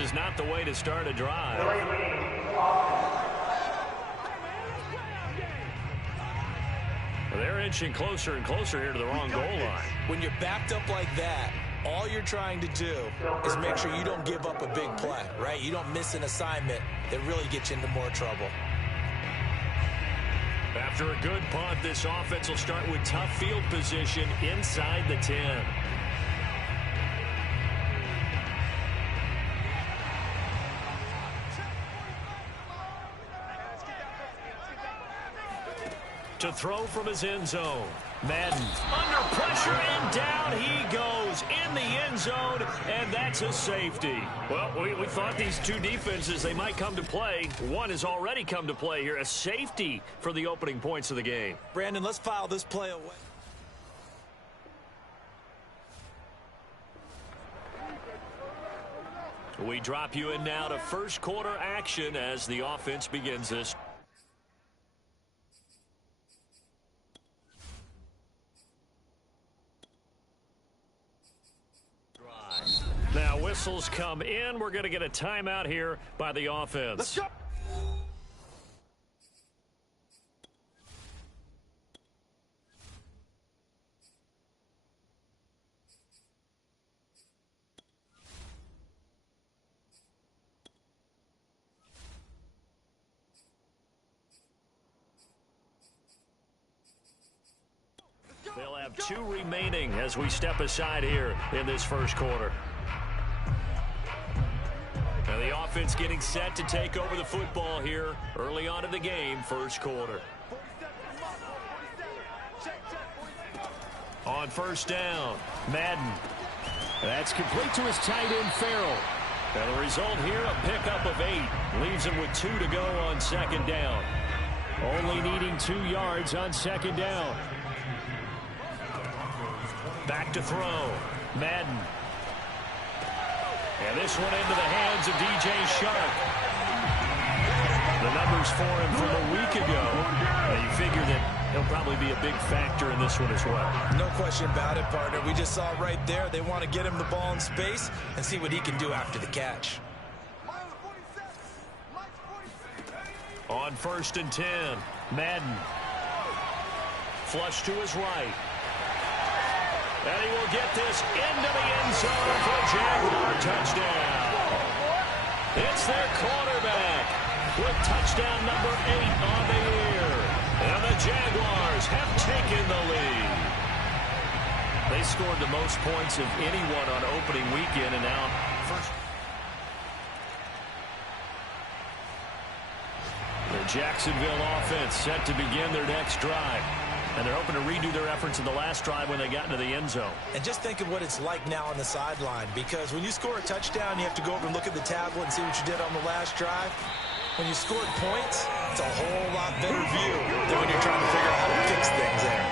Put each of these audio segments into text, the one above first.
is not the way to start a drive. They're inching closer and closer here to the wrong goal line. When you're backed up like that, all you're trying to do is make sure you don't give up a big play, right? You don't miss an assignment that really gets you into more trouble. After a good punt, this offense will start with tough field position inside the 10. To throw from his end zone. Madden under pressure, and down he goes in the end zone, and that's a safety. Well, we thought these two defenses, they might come to play. One has already come to play here, a safety for the opening points of the game. Brandon, let's file this play away. We drop you in now to first quarter action as the offense begins this. Now whistles come in. We're going to get a timeout here by the offense. Let's go. They'll have 2 remaining as we step aside here in this first quarter. Now the offense getting set to take over the football here early on in the game, first quarter. On first down, Madden. That's complete to his tight end, Farrell. And the result here, a pickup of 8. Leaves him with 2 to go on second down. Only needing 2 yards on second down. Back to throw. Madden. And this one into the hands of DJ Shark. The numbers for him from a week ago. Now you figure that he'll probably be a big factor in this one as well. No question about it, partner. We just saw right there. They want to get him the ball in space and see what he can do after the catch. On first and 10, Madden. Flush to his right. And he will get this into the end zone for a Jaguar touchdown. It's their quarterback with touchdown number 8 on the year. And the Jaguars have taken the lead. They scored the most points of anyone on opening weekend, and now first. The Jacksonville offense set to begin their next drive. And they're hoping to redo their efforts in the last drive when they got into the end zone. And just think of what it's like now on the sideline, because when you score a touchdown, you have to go over and look at the tablet and see what you did on the last drive. When you scored points, it's a whole lot better view than when you're trying to figure out how to fix things there.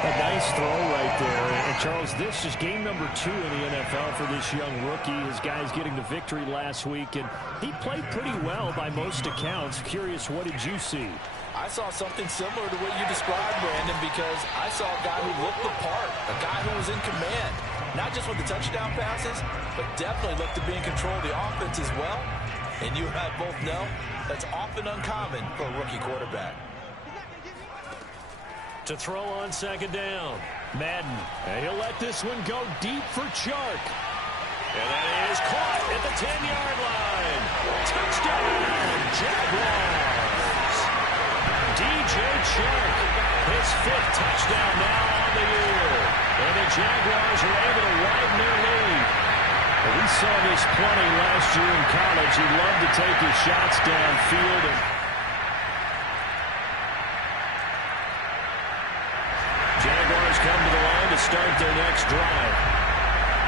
A nice throw right there. And Charles, this is game number 2 in the NFL for this young rookie. His guys getting the victory last week, and he played pretty well by most accounts. Curious, what did you see? I saw something similar to what you described, Brandon, because I saw a guy who looked the part, a guy who was in command, not just with the touchdown passes, but definitely looked to be in control of the offense as well. And you and I both know that's often uncommon for a rookie quarterback. To throw on second down, Madden. And he'll let this one go deep for Chark. And that is caught at the 10-yard line. Touchdown, Jaguars. DJ Chark, his 5th touchdown now on the year. And the Jaguars are able to widen their lead. Well, we saw this plenty last year in college. He loved to take his shots downfield. Jaguars come to the line to start their next drive.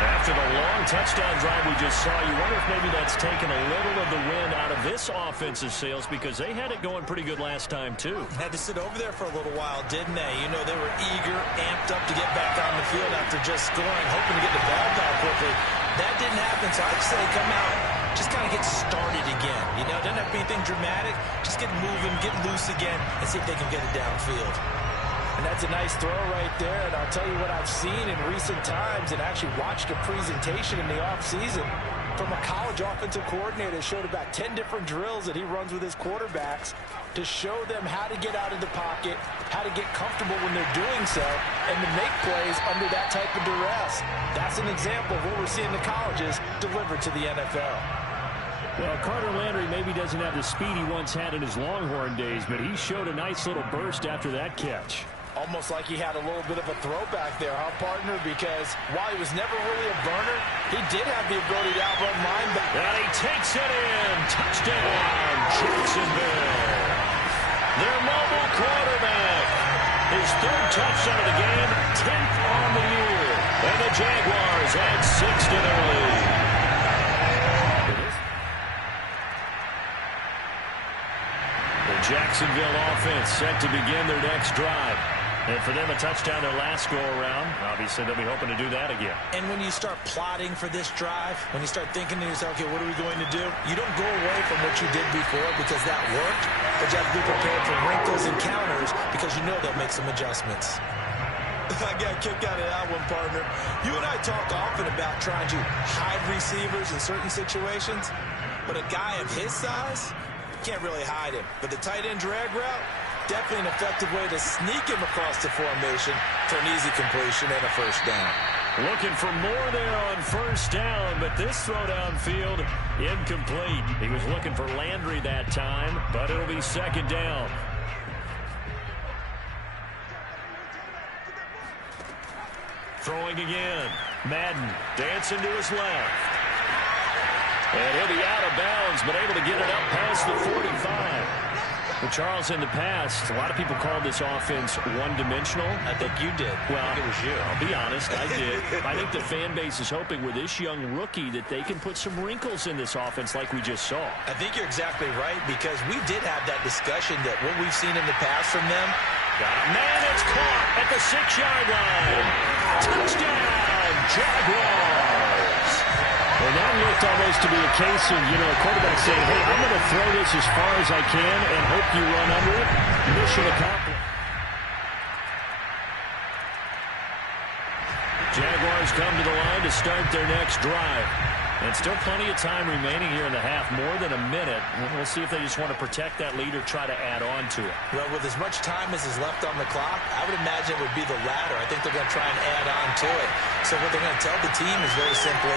After the long touchdown drive we just saw, you wonder if maybe that's taken a little of the wind out of this offensive sails, because they had it going pretty good last time, too. Had to sit over there for a little while, didn't they? You know, they were eager, amped up to get back on the field after just scoring, hoping to get the ball back quickly. That didn't happen, so I'd say come out, just kind of get started again. You know, doesn't have to be anything dramatic. Just get moving, get loose again, and see if they can get it downfield. And that's a nice throw right there. And I'll tell you what I've seen in recent times and actually watched a presentation in the offseason. from a college offensive coordinator, showed about 10 different drills that he runs with his quarterbacks to show them how to get out of the pocket, how to get comfortable when they're doing so, and to make plays under that type of duress. That's an example of what we're seeing the colleges deliver to the NFL. Well, Carter Landry maybe doesn't have the speed he once had in his Longhorn days, but he showed a nice little burst after that catch. Almost like he had a little bit of a throwback there, huh, partner? Because while he was never really a burner, he did have the ability to outrun linebackers. And he takes it in. Touchdown, Jacksonville. Their mobile quarterback. His third touchdown of the game, 10th on the year. And the Jaguars add 6 to their lead. The Jacksonville offense set to begin their next drive. And for them, a touchdown their last go-around. Obviously, they'll be hoping to do that again. And when you start plotting for this drive, when you start thinking to yourself, okay, what are we going to do? You don't go away from what you did before because that worked, but you have to be prepared for wrinkles and counters because you know they'll make some adjustments. I got a kick out of that one, partner. You and I talk often about trying to hide receivers in certain situations, but a guy of his size can't really hide him. But the tight end drag route, definitely an effective way to sneak him across the formation for an easy completion and a first down. Looking for more there on first down, but this throw downfield incomplete. He was looking for Landry that time, but it'll be second down. Throwing again. Madden dancing to his left. And he'll be out of bounds, but able to get it up past the 45. Well, Charles, in the past, a lot of people called this offense one-dimensional. I think you did. Well, I think it was you. I'll be honest, I did. I think the fan base is hoping with this young rookie that they can put some wrinkles in this offense like we just saw. I think you're exactly right because we did have that discussion that what we've seen in the past from them. Got a man, it's caught at the 6-yard line. Touchdown, Jaguars. And that looked almost to be a case of, a quarterback saying, hey, I'm going to throw this as far as I can and hope you run under it. Mission accomplished. Jaguars come to the line to start their next drive. And still plenty of time remaining here in the half, more than a minute. We'll see if they just want to protect that lead or try to add on to it. Well, with as much time as is left on the clock, I would imagine it would be the latter. I think they're going to try and add on to it. So what they're going to tell the team is very simply,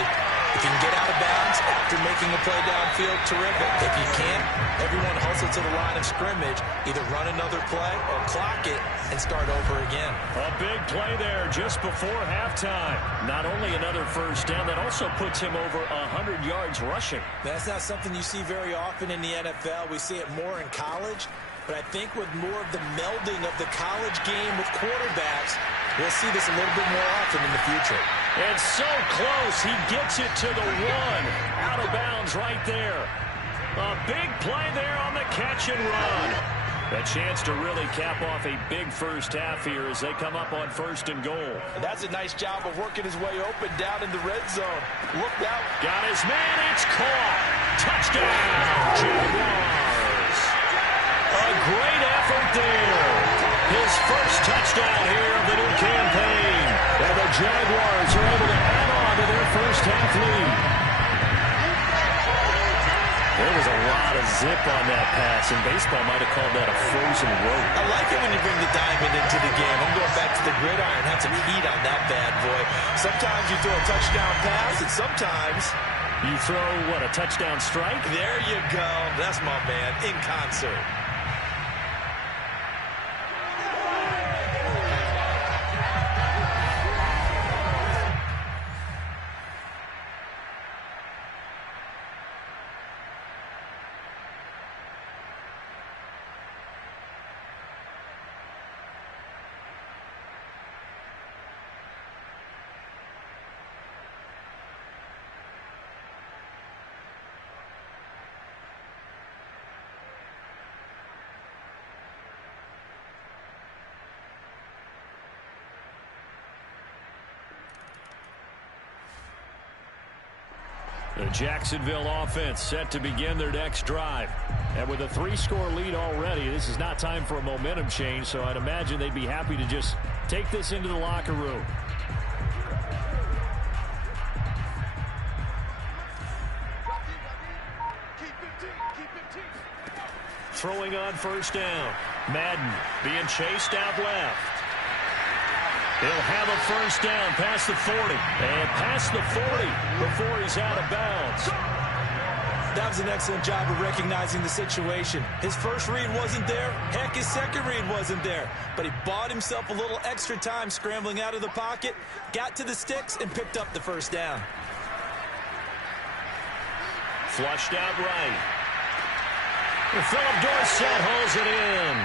if you can get out of bounds after making a play downfield, terrific. If you can't, everyone hustle to the line of scrimmage, either run another play or clock it and start over again. A big play there just before halftime. Not only another first down, that also puts him over 100 yards rushing. That's not something you see very often in the NFL. We see it more in college. But I think with more of the melding of the college game with quarterbacks, we'll see this a little bit more often in the future. And so close, he gets it to the 1. Out of bounds right there. A big play there on the catch and run. A chance to really cap off a big first half here as they come up on 1st and goal. And that's a nice job of working his way open down in the red zone. Look out. Got his man, it's caught. Touchdown, Jaguars. A great effort there. His first touchdown here of the new campaign. And the Jaguars are able to add on to their first half lead. There was a lot of zip on that pass, and baseball might have called that a frozen rope. I like it when you bring the diamond into the game. I'm going back to the gridiron. Had some heat on that bad boy. Sometimes you throw a touchdown pass, and sometimes you throw, what, a touchdown strike? There you go. That's my man in concert. The Jacksonville offense set to begin their next drive. And with a 3-score lead already, this is not time for a momentum change, so I'd imagine they'd be happy to just take this into the locker room. throwing on first down. Madden being chased out left. He'll have a first down past the 40. And past the 40 before he's out of bounds. That was an excellent job of recognizing the situation. His first read wasn't there. Heck, his second read wasn't there. But he bought himself a little extra time scrambling out of the pocket, got to the sticks, and picked up the first down. Flushed out right. And Philip Dorsett hauls it in.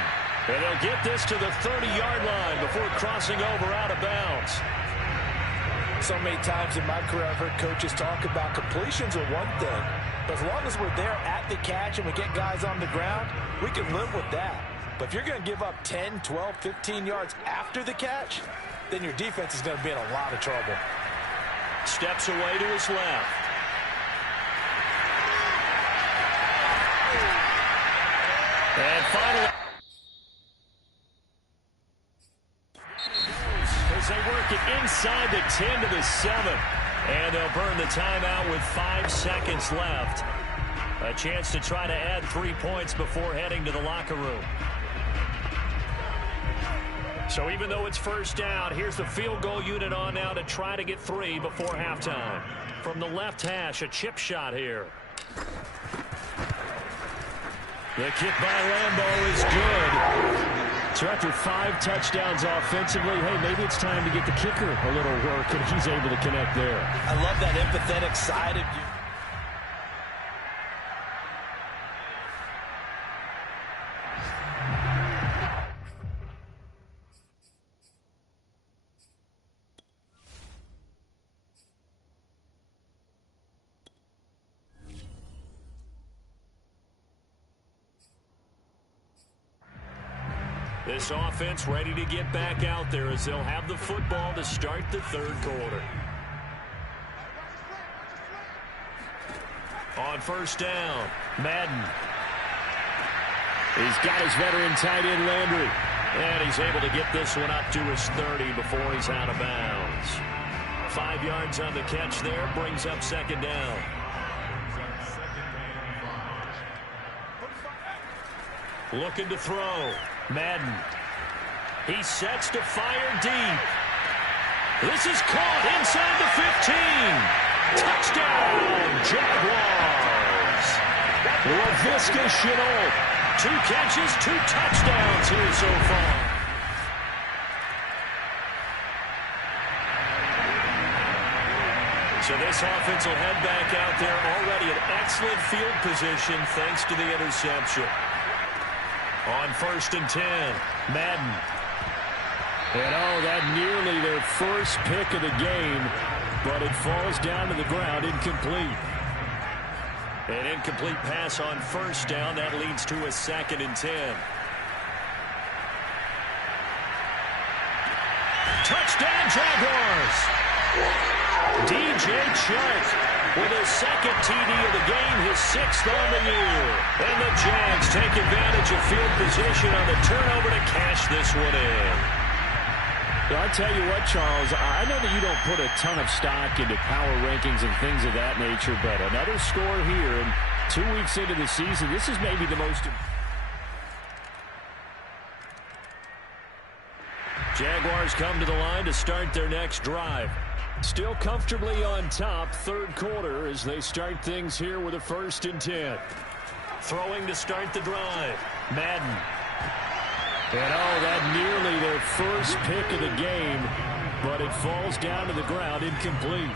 And they'll get this to the 30-yard line before crossing over out of bounds. So many times in my career I've heard coaches talk about completions are one thing. But as long as we're there at the catch and we get guys on the ground, we can live with that. But if you're going to give up 10, 12, 15 yards after the catch, then your defense is going to be in a lot of trouble. Steps away to his left. And finally, as they work it inside the 10 to the 7. And they'll burn the timeout with 5 seconds left. A chance to try to add 3 points before heading to the locker room. So even though it's first down, here's the field goal unit on now to try to get 3 before halftime. From the left hash, a chip shot here. The kick by Lambeau is good. So after 5 touchdowns offensively, hey, maybe it's time to get the kicker a little work, and he's able to connect there. I love that empathetic side of you. This offense ready to get back out there as they'll have the football to start the third quarter. On first down, Madden. He's got his veteran tight end Landry. And he's able to get this one up to his 30 before he's out of bounds. 5 yards on the catch there, brings up second down. Looking to throw. Madden. He sets to fire deep. This is caught inside the 15. Touchdown, Jaguars. Laviska Shenault. 2 catches, 2 touchdowns here so far. So this offense will head back out there already in excellent field position thanks to the interception. On first and 10, Madden. And that nearly their first pick of the game, but it falls down to the ground, incomplete. An incomplete pass on first down, that leads to a 2nd and 10. Touchdown, Jaguars! DJ Chark with his 2nd TD of the game, his 6th on the year. And the Jags take advantage of field position on the turnover to cash this one in. Well, I'll tell you what, Charles, I know that you don't put a ton of stock into power rankings and things of that nature, but another score here, and 2 weeks into the season, this is maybe the most... Jaguars come to the line to start their next drive. Still comfortably on top, third quarter, as they start things here with a 1st and 10. Throwing to start the drive. Madden. And that nearly their first pick of the game, but it falls down to the ground, incomplete.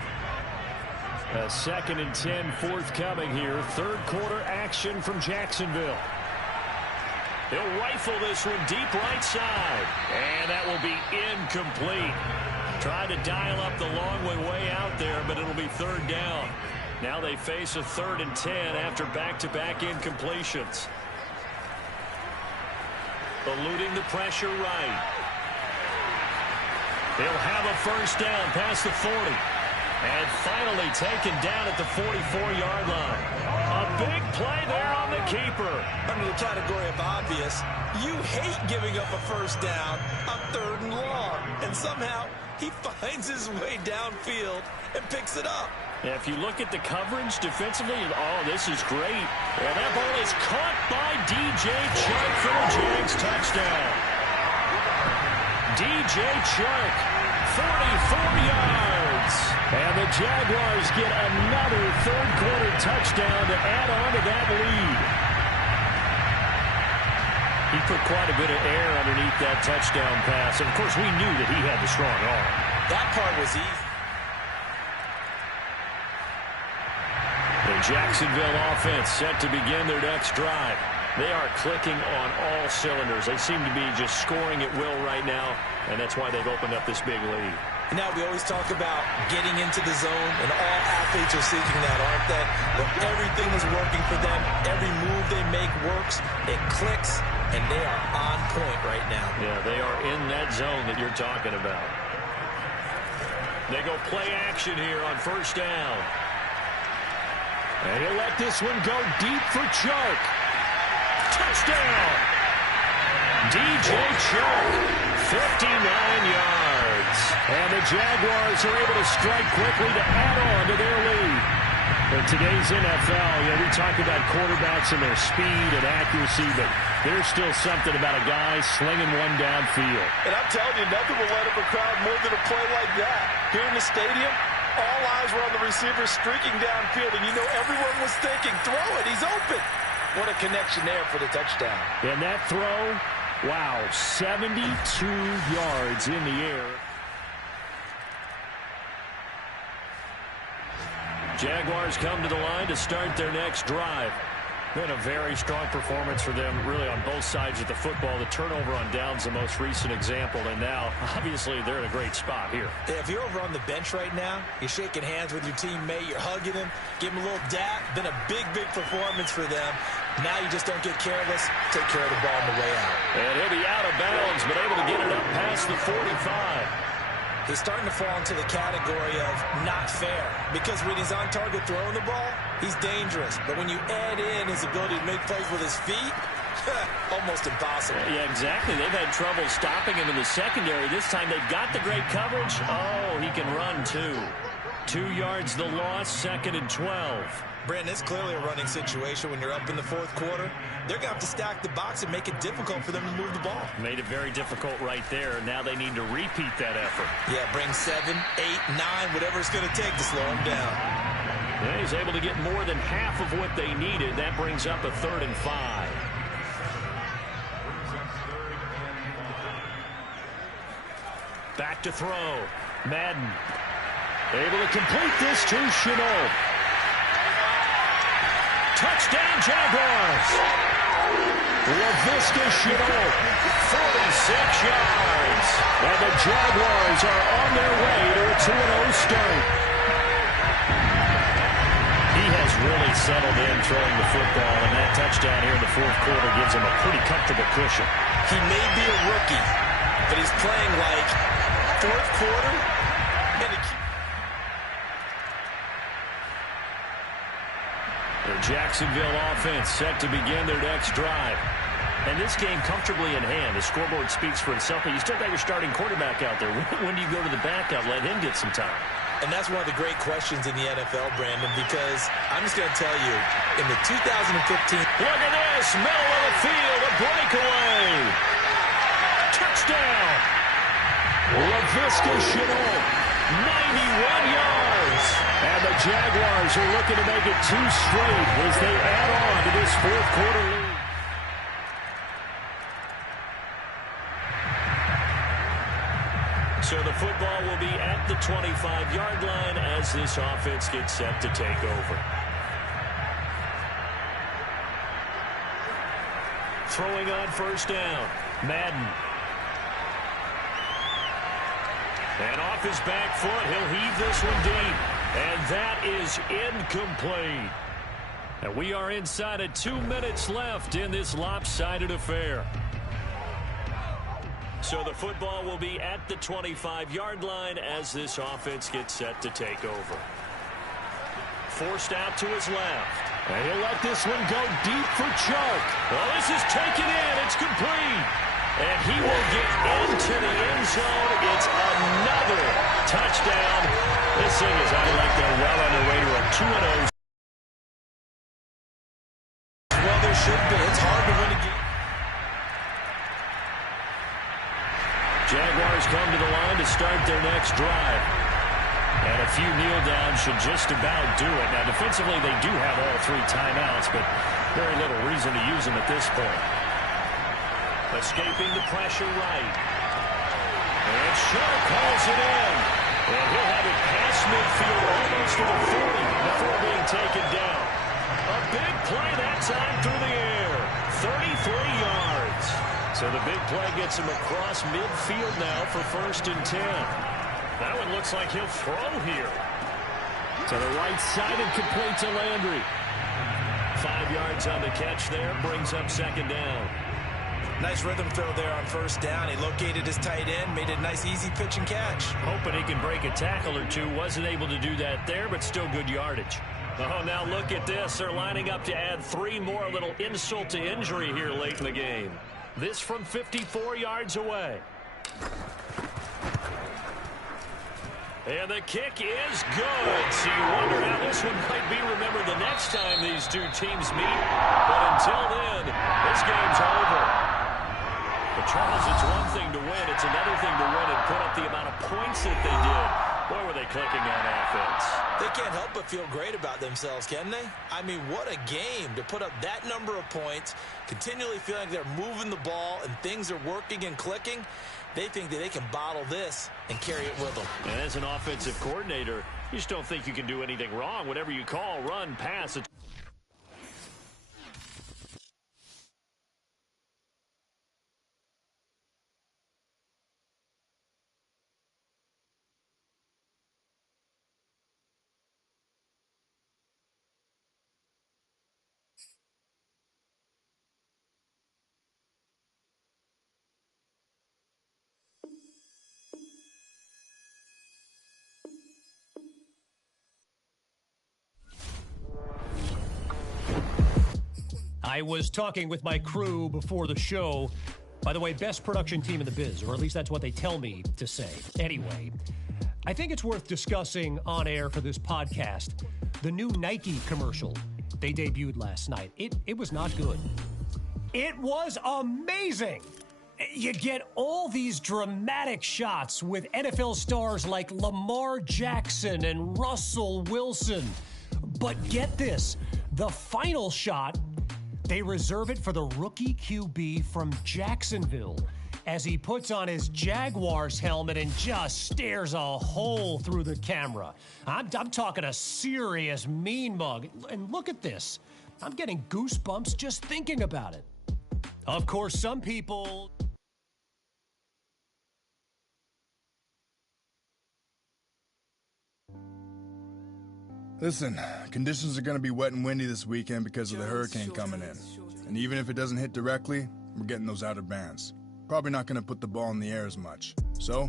A 2nd and 10 forthcoming here. Third quarter action from Jacksonville. He'll rifle this one deep right side. And that will be incomplete. Trying to dial up the long way out there, but it'll be 3rd down. Now they face a 3rd and 10 after back-to-back incompletions. Eluding the pressure right. He'll have a first down past the 40. And finally taken down at the 44-yard line. A big play there on the keeper. Under the category of obvious, you hate giving up a first down on 3rd and long. And somehow he finds his way downfield and picks it up. If you look at the coverage defensively, oh, this is great. And that ball is caught by DJ Chark for the Jags touchdown. DJ Chark, 44 yards. And the Jaguars get another third-quarter touchdown to add on to that lead. He put quite a bit of air underneath that touchdown pass. And, of course, we knew that he had the strong arm. That part was easy. The Jacksonville offense set to begin their next drive. They are clicking on all cylinders. They seem to be just scoring at will right now, and that's why they've opened up this big lead. Now, we always talk about getting into the zone, and all athletes are seeking that, aren't they? But everything is working for them. Every move they make works. It clicks, and they are on point right now. Yeah, they are in that zone that you're talking about. They go play action here on first down. And he'll let this one go deep for Chark. Touchdown! DJ Chark, 59 yards. And the Jaguars are able to strike quickly to add on to their lead. In today's NFL, we talk about quarterbacks and their speed and accuracy, but there's still something about a guy slinging one downfield. And I'm telling you, nothing will light up a crowd more than a play like that. Here in the stadium, all eyes were on the receiver streaking downfield, and you know everyone was thinking, throw it, he's open. What a connection there for the touchdown. And that throw, wow, 72 yards in the air. Jaguars come to the line to start their next drive. Been a very strong performance for them, really, on both sides of the football. The turnover on downs, the most recent example, and now, obviously, they're in a great spot here. Yeah, if you're over on the bench right now, you're shaking hands with your teammate, you're hugging him, give him a little dap. Been a big, big performance for them. Now you just don't get careless. Take care of the ball on the way out. And he'll be out of bounds, but able to get it up past the 45. He's starting to fall into the category of not fair, because when he's on target throwing the ball, he's dangerous. But when you add in his ability to make plays with his feet, almost impossible. Yeah, exactly. They've had trouble stopping him in the secondary. This time they've got the great coverage. Oh, he can run, too. 2 yards the loss, 2nd and 12. Brandon, it's clearly a running situation when you're up in the fourth quarter. They're going to have to stack the box and make it difficult for them to move the ball. Made it very difficult right there. Now they need to repeat that effort. Yeah, bring 7, 8, 9, whatever it's going to take to slow him down. Yeah, he's able to get more than half of what they needed. That brings up a 3rd and 5. Back to throw. Madden able to complete this to Chenault. Touchdown, Jaguars. LaVisca Chenault, 46 yards. And the Jaguars are on their way to a 2-0 start. He has really settled in throwing the football, and that touchdown here in the fourth quarter gives him a pretty comfortable cushion. He may be a rookie, but he's playing like fourth quarter. The Jacksonville offense set to begin their next drive. And this game comfortably in hand. The scoreboard speaks for itself, but you still got your starting quarterback out there. When do you go to the backup? Let him get some time. And that's one of the great questions in the NFL, Brandon, because I'm just going to tell you, in the 2015... Look at this, middle of the field, a breakaway. Touchdown. LaVisca Chenault, 91 yards. And the Jaguars are looking to make it 2 straight as they add on to this fourth quarter lead. So the football will be at the 25-yard line as this offense gets set to take over. Throwing on first down, Madden. And off his back foot, he'll heave this one deep. And that is incomplete. And we are inside of 2 minutes left in this lopsided affair. So the football will be at the 25-yard line as this offense gets set to take over. Forced out to his left. And he'll let this one go deep for Chark. Well, this is taken in. It's complete. And he will get into the end zone. It's another touchdown. This thing is, I like they're well on their way to a 2-0. Well, there should be. It's hard to win a game. Jaguars come to the line to start their next drive. And a few kneel downs should just about do it. Now, defensively, they do have all 3 timeouts, but very little reason to use them at this point. Escaping the pressure right. And Sharp calls it in. And he'll have it past midfield almost to the 40 before being taken down. A big play that time through the air. 33 yards. So the big play gets him across midfield now for 1st and 10. That one looks like he'll throw here. To the right side and complete to Landry. 5 yards on the catch there. Brings up 2nd down. Nice rhythm throw there on 1st down. He located his tight end, made a nice easy pitch and catch. Hoping he can break a tackle or two. Wasn't able to do that there, but still good yardage. Oh, now look at this. They're lining up to add 3 more. A little insult to injury here late in the game. This from 54 yards away. And the kick is good. So you wonder how this one might be remembered the next time these 2 teams meet. But until then, this game's over. But Charles, it's one thing to win. It's another thing to win and put up the amount of points that they did. Boy, were they clicking on offense. They can't help but feel great about themselves, can they? I mean, what a game to put up that number of points, continually feeling like they're moving the ball and things are working and clicking. They think that they can bottle this and carry it with them. And as an offensive coordinator, you just don't think you can do anything wrong. Whatever you call, run, pass, it's I was talking with my crew before the show. By the way, best production team in the biz, or at least that's what they tell me to say. Anyway, I think it's worth discussing on air for this podcast the new Nike commercial they debuted last night. It was not good. It was amazing. You get all these dramatic shots with NFL stars like Lamar Jackson and Russell Wilson. But get this, the final shot, they reserve it for the rookie QB from Jacksonville as he puts on his Jaguars helmet and just stares a hole through the camera. I'm talking a serious mean mug. And look at this. I'm getting goosebumps just thinking about it. Of course, some people... Listen, conditions are going to be wet and windy this weekend because of the hurricane coming in. And even if it doesn't hit directly, we're getting those outer bands. Probably not going to put the ball in the air as much. So,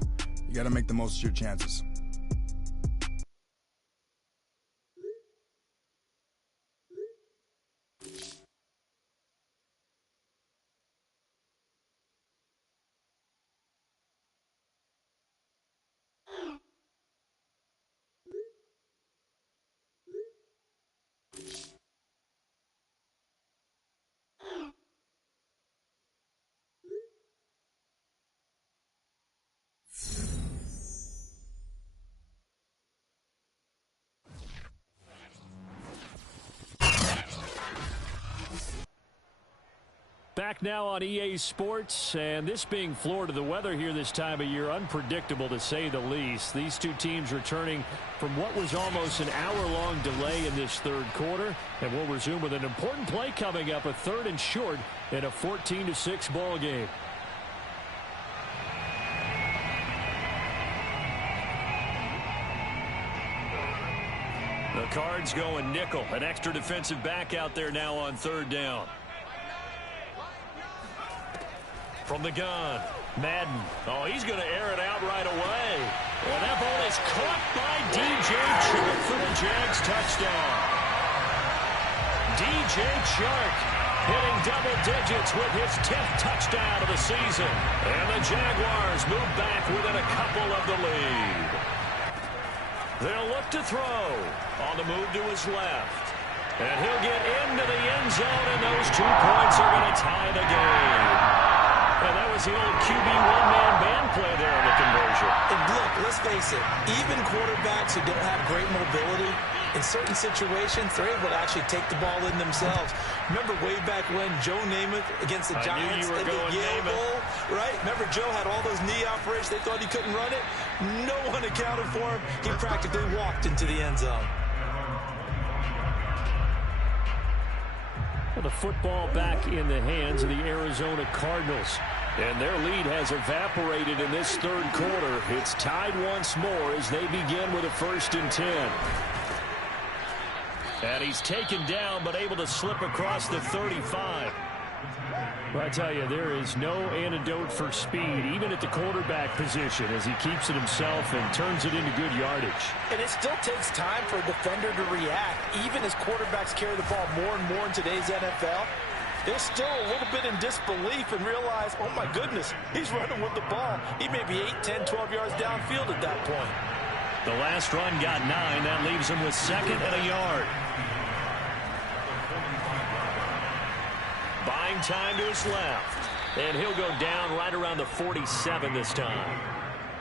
you got to make the most of your chances. Back now on EA Sports, and this being Florida, the weather here this time of year, unpredictable to say the least. These 2 teams returning from what was almost an hour-long delay in this third quarter, and we'll resume with an important play coming up, a 3rd and short in a 14-6 ball game. The Cards going nickel, an extra defensive back out there now on 3rd down. From the gun, Madden. Oh, he's going to air it out right away. And that ball is caught by DJ Chark for the Jags touchdown. DJ Chark hitting double digits with his 10th touchdown of the season. And the Jaguars move back within a couple of the lead. They'll look to throw on the move to his left. And he'll get into the end zone, and those 2 points are going to tie the game. And that was the old QB one-man band play there on the conversion. And look, let's face it, even quarterbacks who don't have great mobility, in certain situations, they're able to actually take the ball in themselves. Remember way back when Joe Namath against the Giants at the Yale Bowl, right? Remember Joe had all those knee operations. They thought he couldn't run it. No one accounted for him. He practically walked into the end zone. The football back in the hands of the Arizona Cardinals. And their lead has evaporated in this third quarter. It's tied once more as they begin with a 1st and 10. And he's taken down but able to slip across the 35. Well, I tell you, there is no antidote for speed, even at the quarterback position, as he keeps it himself and turns it into good yardage. And it still takes time for a defender to react. Even as quarterbacks carry the ball more and more in today's NFL, they're still a little bit in disbelief and realize, oh my goodness, he's running with the ball. He may be 8, 10, 12 yards downfield at that point. The last run got 9. That leaves him with 2nd and a yard. Buying time to his left. And he'll go down right around the 47 this time.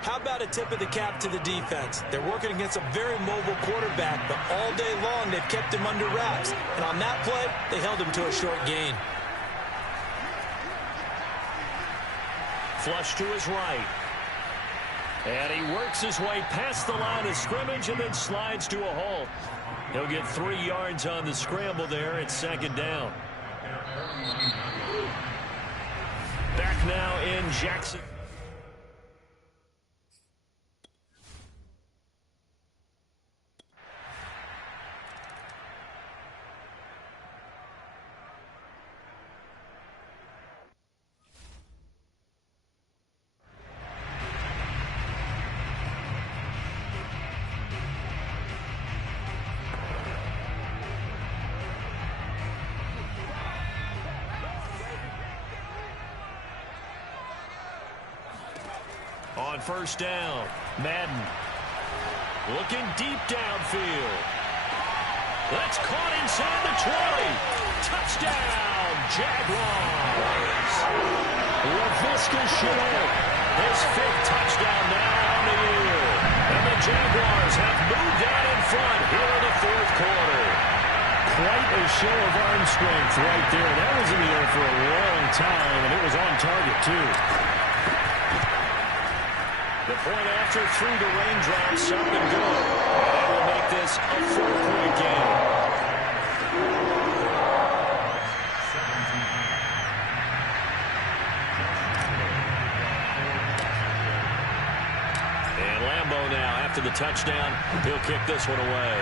How about a tip of the cap to the defense? They're working against a very mobile quarterback, but all day long they've kept him under wraps. And on that play, they held him to a short gain. Flush to his right. And he works his way past the line of scrimmage and then slides to a halt. He'll get 3 yards on the scramble there. It's 2nd down. Back now in Jackson. On 1st down, Madden looking deep downfield. That's caught inside the 20. Touchdown, Jaguars. LaVisca Chenault, his 5th touchdown now on the year. And the Jaguars have moved out in front here in the 4th quarter. Quite a show of arm strength right there. That was in the air for a long time, and it was on target, too. The point after through the raindrops, something good. And that will make this a 4-point game. And Lambeau now, after the touchdown, he'll kick this one away.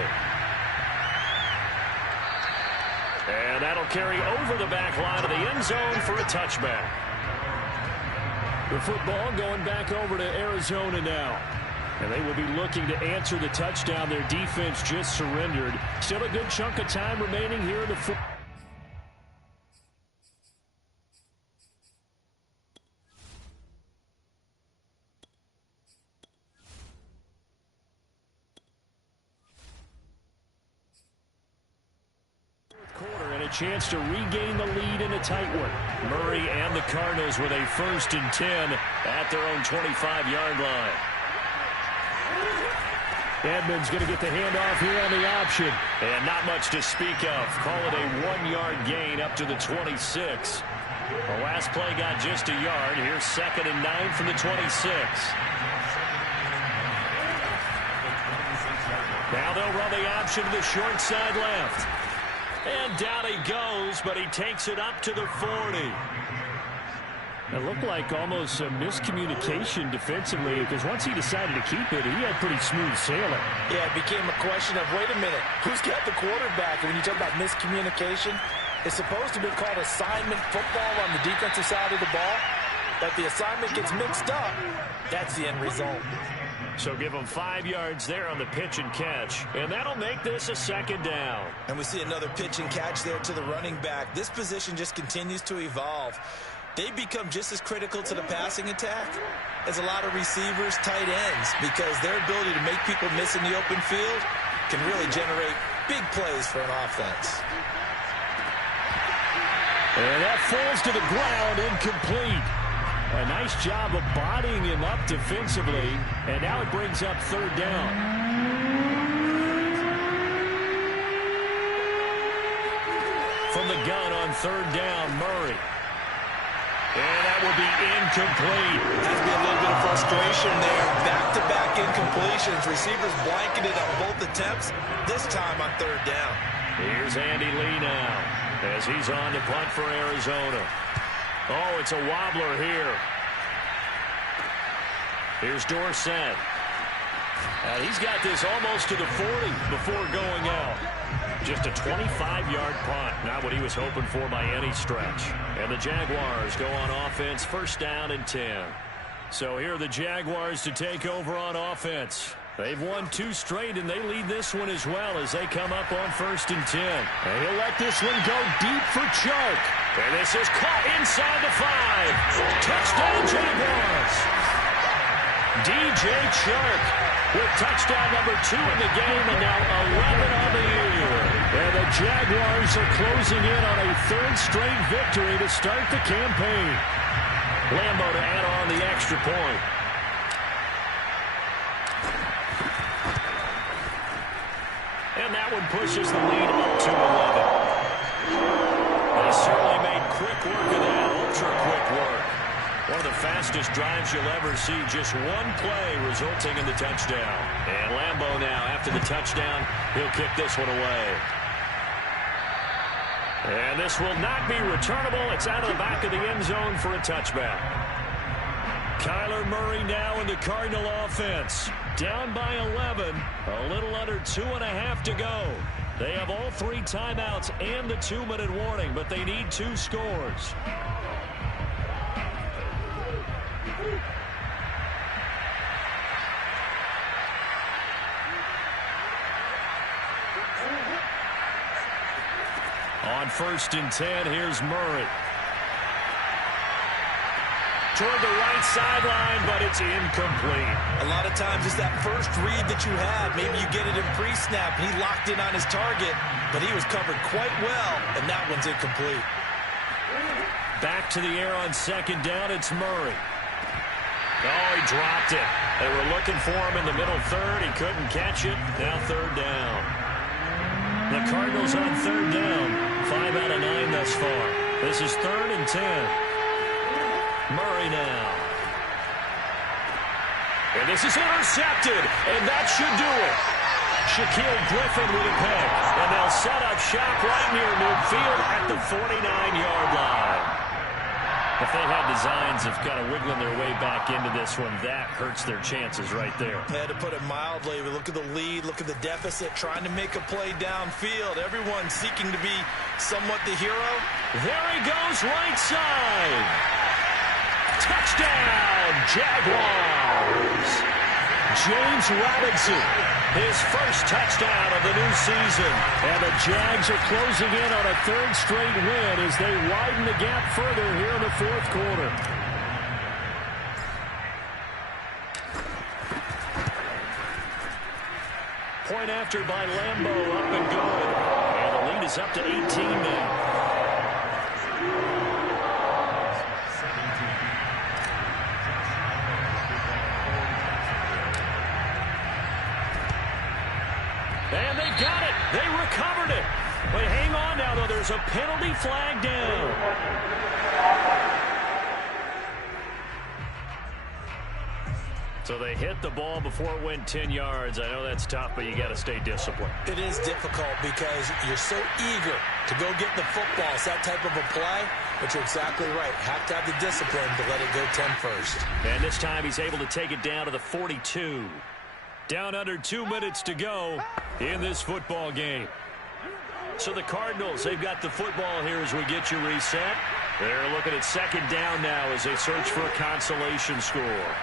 And that'll carry over the back line of the end zone for a touchback. The football going back over to Arizona now. And they will be looking to answer the touchdown. Their defense just surrendered. Still a good chunk of time remaining here in the fourth. Chance to regain the lead in a tight one. Murray and the Cardinals with a 1st and 10 at their own 25-yard line. Edmonds going to get the handoff here on the option. And not much to speak of. Call it a 1-yard gain up to the 26. The last play got just a yard. Here's 2nd and 9 from the 26. Now they'll run the option to the short side left. And down he goes, but he takes it up to the 40. It looked like almost a miscommunication defensively, because once he decided to keep it, he had pretty smooth sailing. Yeah, it became a question of, wait a minute, who's got the quarterback? And when you talk about miscommunication, it's supposed to be called assignment football on the defensive side of the ball. But if the assignment gets mixed up, that's the end result. So give them 5 yards there on the pitch and catch, and that'll make this a second down. And we see another pitch and catch there to the running back. This position just continues to evolve. They become just as critical to the passing attack as a lot of receivers, tight ends, because their ability to make people miss in the open field can really generate big plays for an offense. And that falls to the ground, incomplete. A nice job of bodying him up defensively, and now it brings up third down. From the gun on third down, Murray. And that will be incomplete. Has to be a little bit of frustration there. Back-to-back incompletions. Receivers blanketed on both attempts, this time on third down. Here's Andy Lee now as he's on to punt for Arizona. Oh, it's a wobbler here. Here's Dorsett. He's got this almost to the 40 before going out. Just a 25-yard punt. Not what he was hoping for by any stretch. And the Jaguars go on offense, first down and 10. So here are the Jaguars to take over on offense. They've won 2 straight, and they lead this one as well as they come up on first and 10. And he'll let this one go deep for Chark. And this is caught inside the 5. Touchdown, Jaguars. DJ Chark with touchdown number 2 in the game, and now 11 on the year. And the Jaguars are closing in on a 3rd straight victory to start the campaign. Lambo to add on the extra point. And that one pushes the lead up to 11. They certainly made quick work of that, ultra-quick work. One of the fastest drives you'll ever see, just one play resulting in the touchdown. And Lambo now, after the touchdown, he'll kick this one away. And this will not be returnable. It's out of the back of the end zone for a touchback. Kyler Murray now in the Cardinal offense. Down by 11, a little under 2.5 to go. They have all 3 timeouts and the 2-minute warning, but they need 2 scores. On first and 10, here's Murray. Toward the right sideline, but it's incomplete. A lot of times it's that first read that you had. Maybe you get it in pre-snap. He locked in on his target, but he was covered quite well, and that one's incomplete. Back to the air on second down, it's Murray. Oh, he dropped it. They were looking for him in the middle third. He couldn't catch it. Now third down. The Cardinals on third down. 5 out of 9 thus far. This is 3rd and 10. Murray now. And this is intercepted, and that should do it. Shaquille Griffin with a pick, and they'll set up shop right near midfield at the 49-yard line. If they had designs of kind of wiggling their way back into this one, that hurts their chances right there. Yeah, to put it mildly, we look at the lead, look at the deficit, trying to make a play downfield. Everyone seeking to be somewhat the hero. There he goes, right side. Touchdown, Jaguars. James Robinson, his first touchdown of the new season. And the Jags are closing in on a 3rd straight win as they widen the gap further here in the 4th quarter. Point after by Lambo, up and going. And the lead is up to 18 now. And they got it. They recovered it. But hang on now, though. There's a penalty flag down. So they hit the ball before it went 10 yards. I know that's tough, but you got to stay disciplined. It is difficult because you're so eager to go get the football. It's that type of a play, but you're exactly right. Have to have the discipline to let it go 10 first. And this time he's able to take it down to the 42. Down under 2 minutes to go in this football game. So the Cardinals, they've got the football here as we get you reset. They're looking at second down now as they search for a consolation score.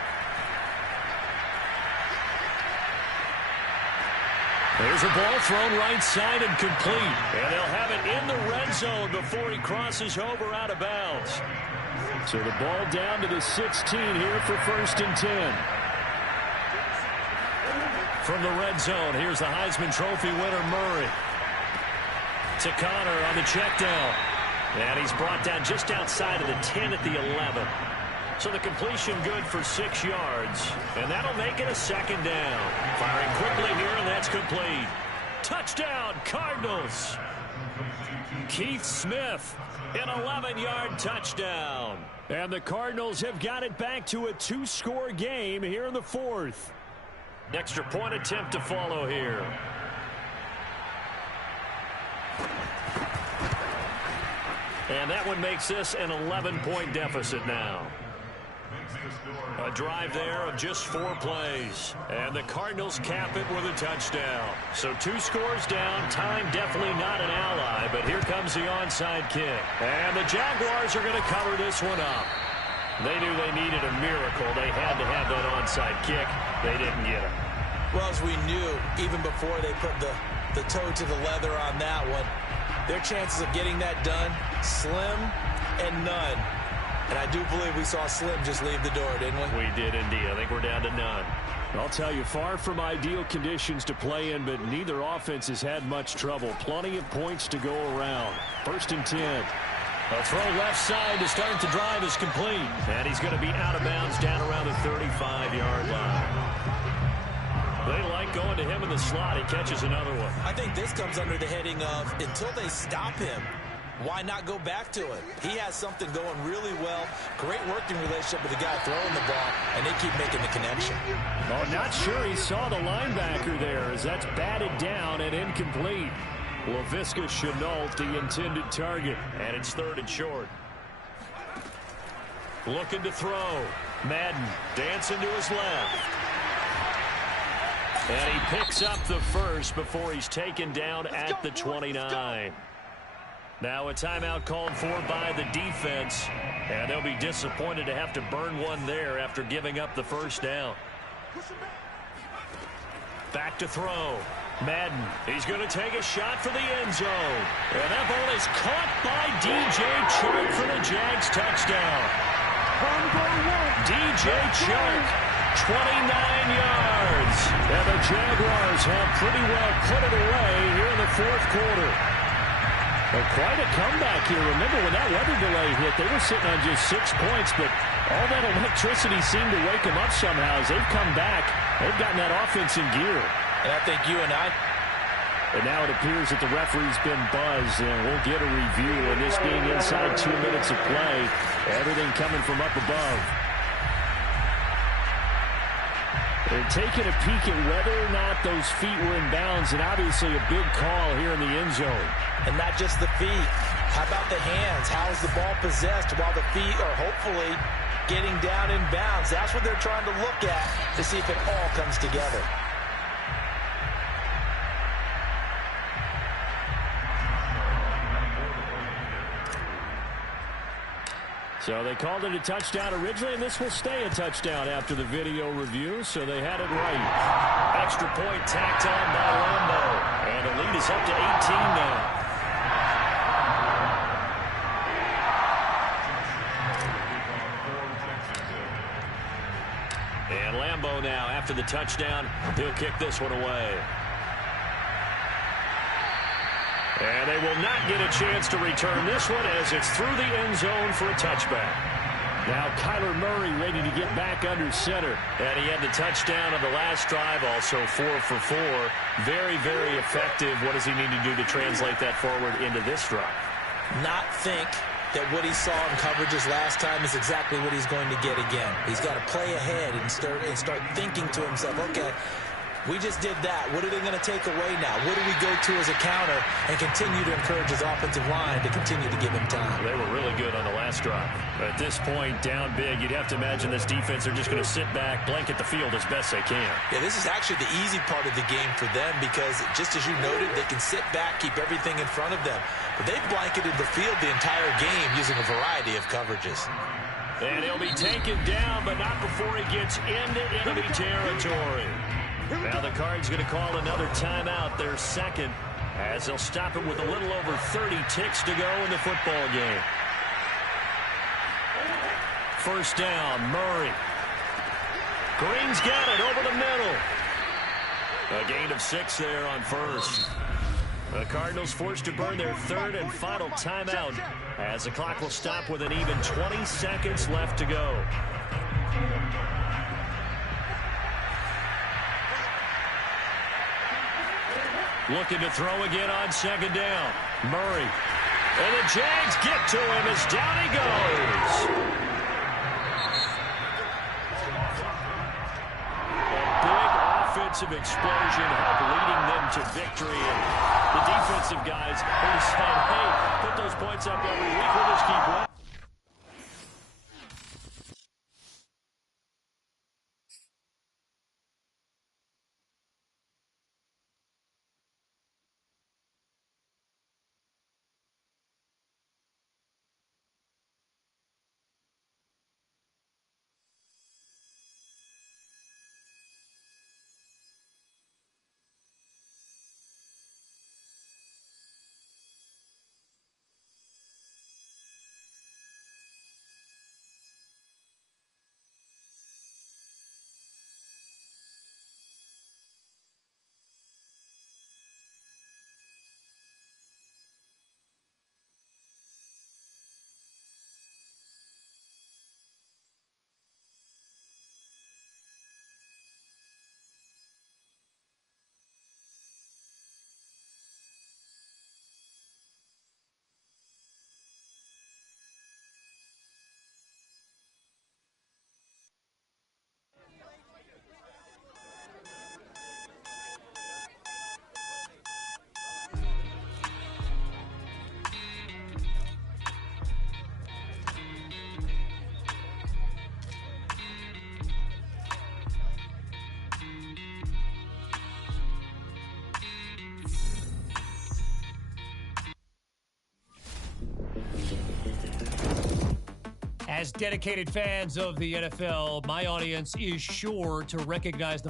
There's a ball thrown right side and complete. And they'll have it in the red zone before he crosses over out of bounds. So the ball down to the 16 here for 1st and 10. From the red zone, here's the Heisman Trophy winner, Murray. To Connor on the check down. And he's brought down just outside of the 10 at the 11. So the completion good for 6 yards. And that'll make it a 2nd down. Firing quickly here, and that's complete. Touchdown, Cardinals. Keith Smith, an 11-yard touchdown. And the Cardinals have got it back to a 2-score game here in the 4th. Extra point attempt to follow here. And that one makes this an 11-point deficit now. A drive there of just 4 plays. And the Cardinals cap it with a touchdown. So 2 scores down. Time definitely not an ally. But here comes the onside kick. And the Jaguars are going to cover this one up. They knew they needed a miracle. They had to have that onside kick. They didn't get it. Well, as we knew, even before they put the toe to the leather on that one, their chances of getting that done, slim and none. And I do believe we saw Slim just leave the door, didn't we? We did indeed. I think we're down to none. I'll tell you, far from ideal conditions to play in, but neither offense has had much trouble. Plenty of points to go around. 1st and 10. A throw left side to start the drive is complete. And he's going to be out of bounds down around the 35-yard line. They like going to him in the slot. He catches another one. I think this comes under the heading of, until they stop him, why not go back to it? He has something going really well. Great working relationship with the guy throwing the ball, and they keep making the connection. Oh, not sure he saw the linebacker there as that's batted down and incomplete. Laviska Shenault, the intended target, and it's 3rd and short. Looking to throw. Madden dancing to his left. And he picks up the first before he's taken down at the 29. Now a timeout called for by the defense. And they'll be disappointed to have to burn one there after giving up the 1st down. Back to throw. Madden, he's going to take a shot for the end zone. And that ball is caught by DJ Chark for the Jags touchdown. DJ Chark, 29 yards. And the Jaguars have pretty well put it away here in the 4th quarter. Well, quite a comeback here. Remember when that weather delay hit, they were sitting on just 6 points, but all that electricity seemed to wake them up somehow. As they've come back, they've gotten that offense in gear. And I think you and I... And now it appears that the referee's been buzzed, and we'll get a review. And this being inside 2 minutes of play, everything coming from up above. They're taking a peek at whether or not those feet were in bounds, and obviously a big call here in the end zone. And not just the feet. How about the hands? How is the ball possessed while the feet are hopefully getting down in bounds? That's what they're trying to look at to see if it all comes together. So they called it a touchdown originally, and this will stay a touchdown after the video review, so they had it right. Extra point tacked on by Lambo, and the lead is up to 18 now. And Lambo now, after the touchdown, he'll kick this one away. And they will not get a chance to return this one as it's through the end zone for a touchback. Now Kyler Murray ready to get back under center. And he had the touchdown on the last drive, also 4 for 4. Very, very effective. What does he need to do to translate that forward into this drive? Not think that what he saw in coverages last time is exactly what he's going to get again. He's got to play ahead and start thinking to himself, okay, we just did that. What are they going to take away now? What do we go to as a counter and continue to encourage his offensive line to continue to give him time? They were really good on the last drive. At this point, down big, you'd have to imagine this defense are just going to sit back, blanket the field as best they can. Yeah, this is actually the easy part of the game for them because, just as you noted, they can sit back, keep everything in front of them. But they've blanketed the field the entire game using a variety of coverages. And he'll be taken down, but not before he gets into enemy territory. Now the Cards going to call another timeout, their second, as they'll stop it with a little over 30 ticks to go in the football game. First down, Murray. Green's got it over the middle. A gain of 6 there on first. The Cardinals forced to burn their third and final timeout as the clock will stop with an even 20 seconds left to go. Looking to throw again on second down. Murray. And the Jags get to him as down he goes. A big offensive explosion helped leading them to victory. And the defensive guys who said, hey, put those points up every week. We'll just keep running. As dedicated fans of the NFL, my audience is sure to recognize the